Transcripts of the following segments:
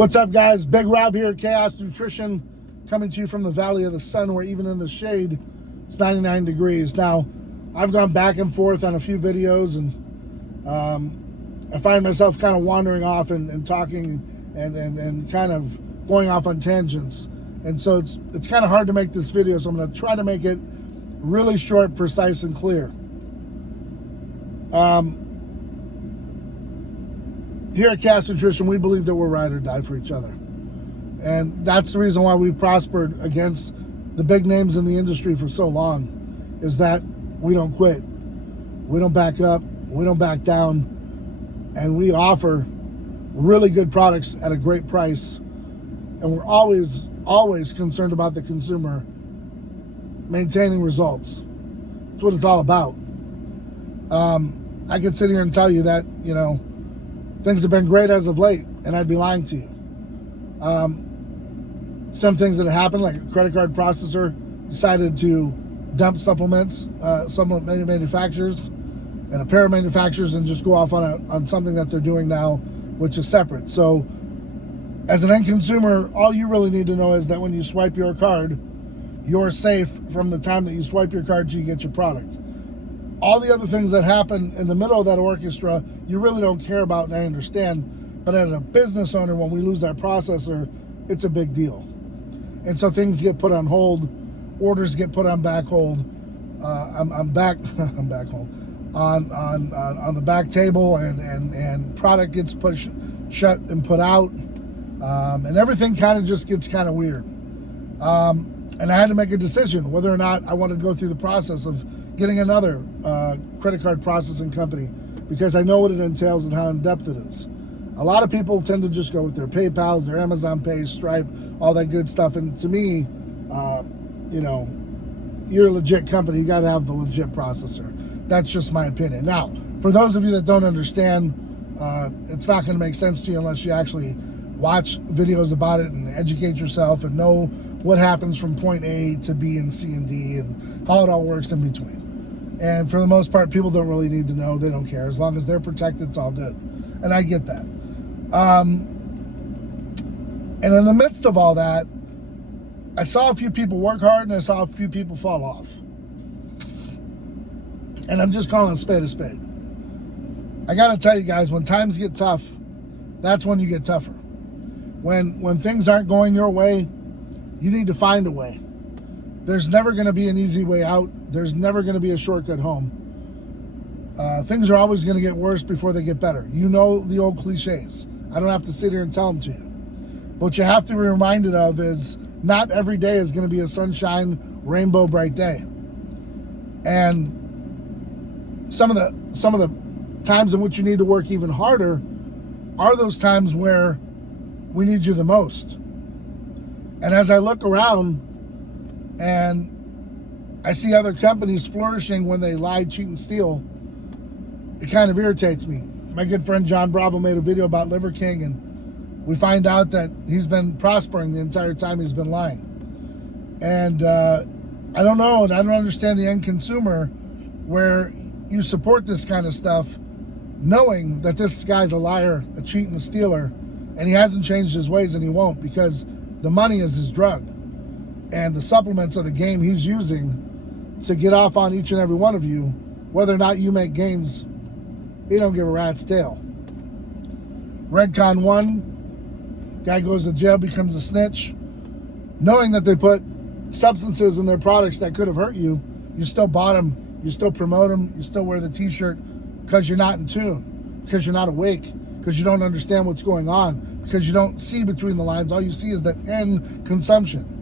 What's up, guys? Big Rob here at Chaos Nutrition, coming to you from the Valley of the Sun, where even in the shade, it's 99 degrees. Now, I've gone back and forth on a few videos, and I find myself kind of wandering off and talking and kind of going off on tangents. And so it's kind of hard to make this video, so I'm going to try to make it really short, precise, and clear. Here at Chaos Nutrition, we believe that we're ride or die for each other. And that's the reason why we've prospered against the big names in the industry for so long, is that we don't quit. We don't back up. We don't back down. And we offer really good products at a great price. And we're always concerned about the consumer maintaining results. That's what it's all about. I could sit here and tell you that, things have been great as of late, and I'd be lying to you. Some things that have happened, like a credit card processor decided to dump supplement manufacturers and apparel manufacturers and just go off on something that they're doing now, which is separate. So as an end consumer, all you really need to know is that when you swipe your card, you're safe from the time that you swipe your card till you get your product. All the other things that happen in the middle of that orchestra, you really don't care about, and I understand. But as a business owner, when we lose our processor, it's a big deal. And so things get put on hold, orders get put on back hold. I'm back hold on the back table, and product gets shut and put out, and everything kind of just gets kind of weird. And I had to make a decision whether or not I wanted to go through the process of getting another credit card processing company, because I know what it entails and how in-depth it is. A lot of people tend to just go with their PayPals, their Amazon Pay, Stripe, all that good stuff. And to me, you're a legit company. You got to have the legit processor. That's just my opinion. Now, for those of you that don't understand, it's not going to make sense to you unless you actually watch videos about it and educate yourself and know what happens from point A to B and C and D and how it all works in between. And for the most part, people don't really need to know. They don't care. As long as they're protected, it's all good. And I get that. And in the midst of all that, I saw a few people work hard and I saw a few people fall off. And I'm just calling a spade a spade. I got to tell you guys, when times get tough, that's when you get tougher. When things aren't going your way, you need to find a way. There's never going to be an easy way out. There's never going to be a shortcut home. Things are always going to get worse before they get better. You know the old cliches. I don't have to sit here and tell them to you. What you have to be reminded of is not every day is going to be a sunshine, rainbow bright day. And some of the times in which you need to work even harder are those times where we need you the most. And as I look around and I see other companies flourishing when they lie, cheat, and steal, it kind of irritates me. My good friend John Bravo made a video about Liver King, and we find out that he's been prospering the entire time he's been lying. And I don't know, and I don't understand the end consumer where you support this kind of stuff knowing that this guy's a liar, a cheat, and a stealer, and he hasn't changed his ways, and he won't, because the money is his drug. And the supplements are the game he's using to get off on each and every one of you. Whether or not you make gains, he don't give a rat's tail. Redcon 1, guy goes to jail, becomes a snitch. Knowing that they put substances in their products that could have hurt you, you still bought them, you still promote them, you still wear the t-shirt, because you're not in tune, because you're not awake, because you don't understand what's going on, because you don't see between the lines. All you see is that end consumption.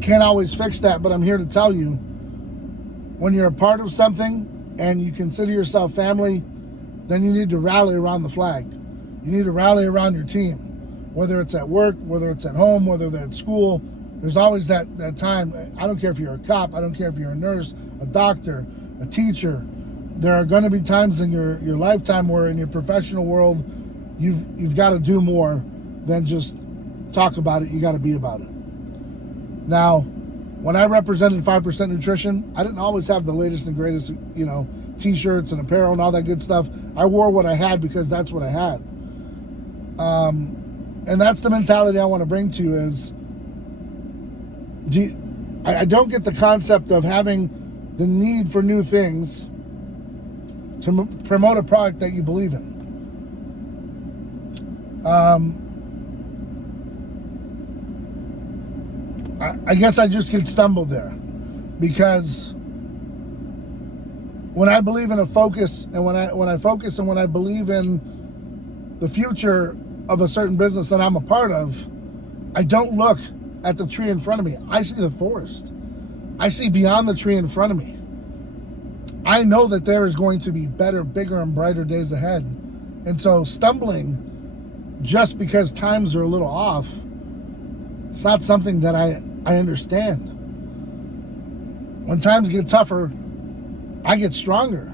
Can't always fix that, but I'm here to tell you, when you're a part of something and you consider yourself family, then you need to rally around the flag. You need to rally around your team, whether it's at work, whether it's at home, whether they're at school. There's always that time. I don't care if you're a cop, I don't care if you're a nurse, a doctor, a teacher. There are going to be times in your lifetime where in your professional world, you've got to do more than just talk about it. You got to be about it. Now, when I represented 5% Nutrition, I didn't always have the latest and greatest, t-shirts and apparel and all that good stuff. I wore what I had because that's what I had. And that's the mentality I want to bring to you is, I don't get the concept of having the need for new things to promote a product that you believe in. I guess I just get stumbled there, because when I believe in a focus, and when I focus and when I believe in the future of a certain business that I'm a part of, I don't look at the tree in front of me. I see the forest. I see beyond the tree in front of me. I know that there is going to be better, bigger, and brighter days ahead. And so stumbling just because times are a little off, it's not something that I understand. When times get tougher, I get stronger.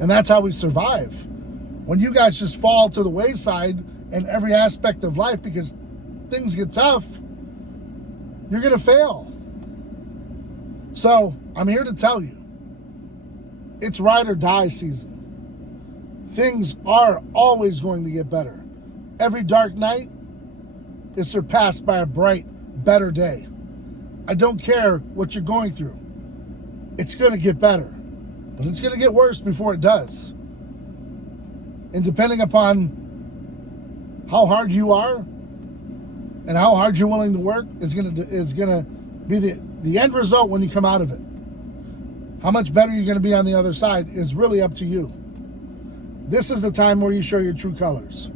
And that's how we survive. When you guys just fall to the wayside in every aspect of life because things get tough, you're going to fail. So I'm here to tell you, it's ride or die season. Things are always going to get better. Every dark night is surpassed by a bright, better day. I don't care what you're going through. It's going to get better, but it's going to get worse before it does. And depending upon how hard you are and how hard you're willing to work is going to be the end result when you come out of it. How much better you're going to be on the other side is really up to you. This is the time where you show your true colors.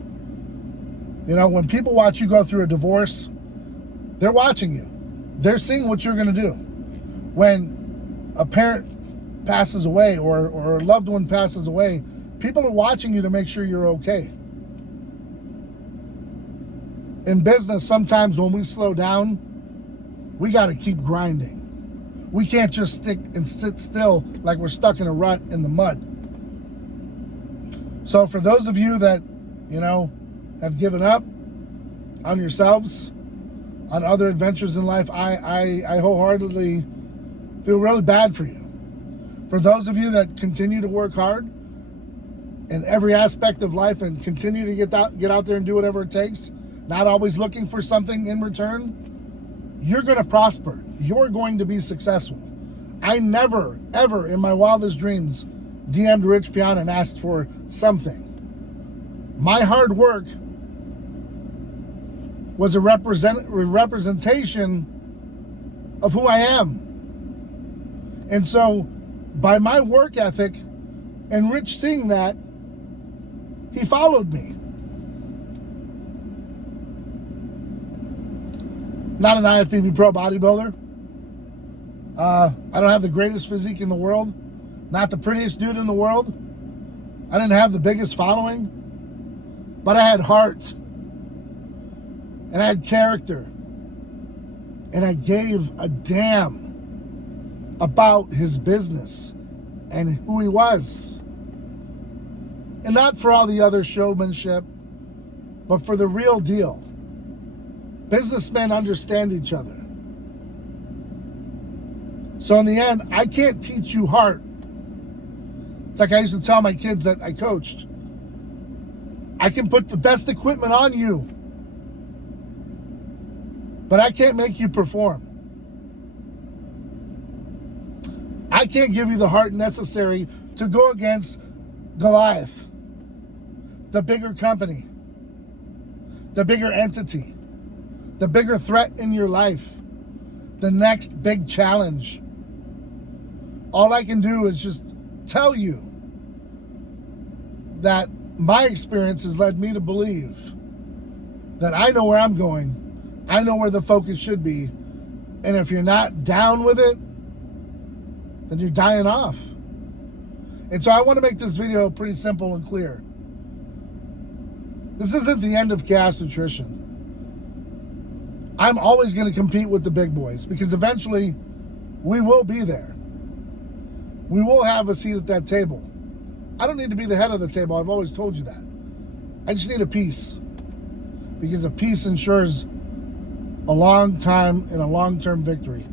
You know, when people watch you go through a divorce, they're watching you. They're seeing what you're going to do. When a parent passes away or a loved one passes away, people are watching you to make sure you're okay. In business, sometimes when we slow down, we got to keep grinding. We can't just stick and sit still like we're stuck in a rut in the mud. So for those of you that, you know, have given up on yourselves, on other adventures in life, I wholeheartedly feel really bad for you. For those of you that continue to work hard in every aspect of life and continue to get out there and do whatever it takes, not always looking for something in return, you're going to prosper. You're going to be successful. I never, ever in my wildest dreams DM'd Rich Piana and asked for something. My hard work was a representation of who I am. And so by my work ethic and Rich seeing that, he followed me. Not an IFBB pro bodybuilder. I don't have the greatest physique in the world. Not the prettiest dude in the world. I didn't have the biggest following. But I had heart. And I had character. And I gave a damn about his business and who he was. And not for all the other showmanship, but for the real deal. Businessmen understand each other. So in the end, I can't teach you heart. It's like I used to tell my kids that I coached. I can put the best equipment on you, but I can't make you perform. I can't give you the heart necessary to go against Goliath, the bigger company, the bigger entity, the bigger threat in your life, the next big challenge. All I can do is just tell you that my experience has led me to believe that I know where I'm going. I know where the focus should be. And if you're not down with it, then you're dying off. And so I want to make this video pretty simple and clear. This isn't the end of Chaos Nutrition. I'm always going to compete with the big boys because eventually we will be there. We will have a seat at that table. I don't need to be the head of the table. I've always told you that. I just need a piece, because a piece ensures a long time and a long-term victory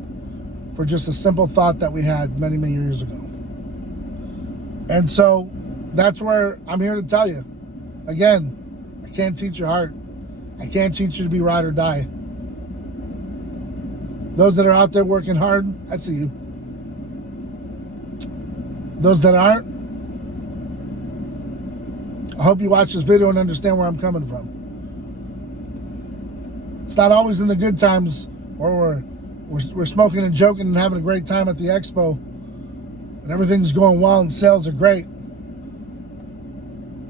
for just a simple thought that we had many, many years ago. And so that's where I'm here to tell you. Again, I can't teach you heart. I can't teach you to be ride or die. Those that are out there working hard, I see you. Those that aren't, I hope you watch this video and understand where I'm coming from. It's not always in the good times where we're smoking and joking and having a great time at the expo and everything's going well and sales are great.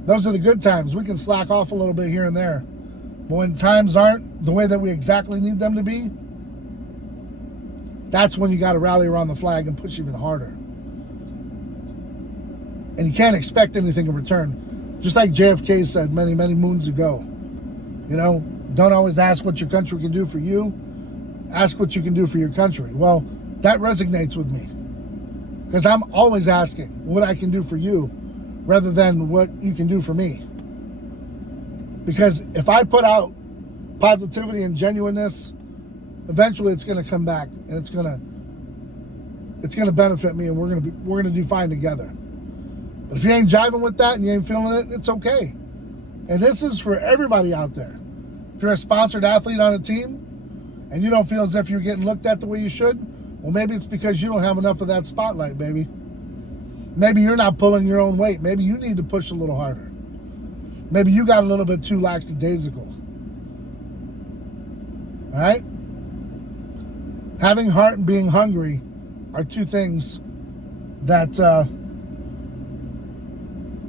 Those are the good times. We can slack off a little bit here and there. But when times aren't the way that we exactly need them to be, that's when you got to rally around the flag and push even harder. And you can't expect anything in return. Just like JFK said many, many moons ago. You know, don't always ask what your country can do for you. Ask what you can do for your country. Well, that resonates with me. Because I'm always asking what I can do for you rather than what you can do for me. Because if I put out positivity and genuineness, eventually it's going to come back and it's going to benefit me, and we're going to do fine together. But if you ain't jiving with that and you ain't feeling it, it's okay. And this is for everybody out there. If you're a sponsored athlete on a team and you don't feel as if you're getting looked at the way you should, well, maybe it's because you don't have enough of that spotlight, baby. Maybe you're not pulling your own weight. Maybe you need to push a little harder. Maybe you got a little bit too lackadaisical. All right? Having heart and being hungry are two things that,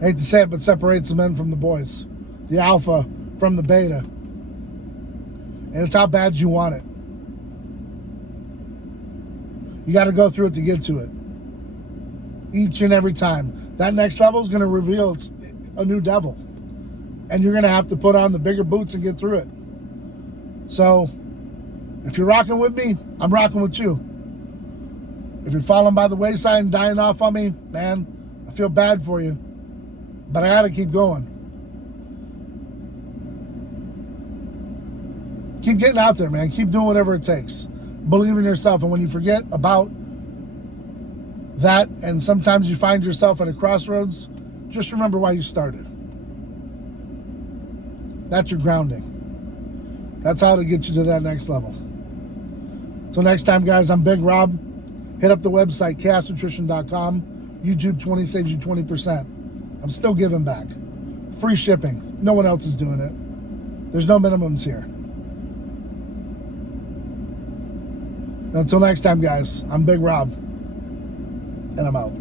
I hate to say it, but separates the men from the boys. The alpha from the beta. And it's how bad you want it. You got to go through it to get to it. Each and every time. That next level is going to reveal a new devil. And you're going to have to put on the bigger boots and get through it. So, if you're rocking with me, I'm rocking with you. If you're falling by the wayside and dying off on me, man, I feel bad for you. But I got to keep going. Keep getting out there, man. Keep doing whatever it takes. Believe in yourself. And when you forget about that, and sometimes you find yourself at a crossroads, just remember why you started. That's your grounding. That's how to get you to that next level. Till next time, guys, I'm Big Rob. Hit up the website, chaosnutrition.com. YouTube 20 saves you 20%. I'm still giving back. Free shipping. No one else is doing it. There's no minimums here. Until next time, guys, I'm Big Rob, and I'm out.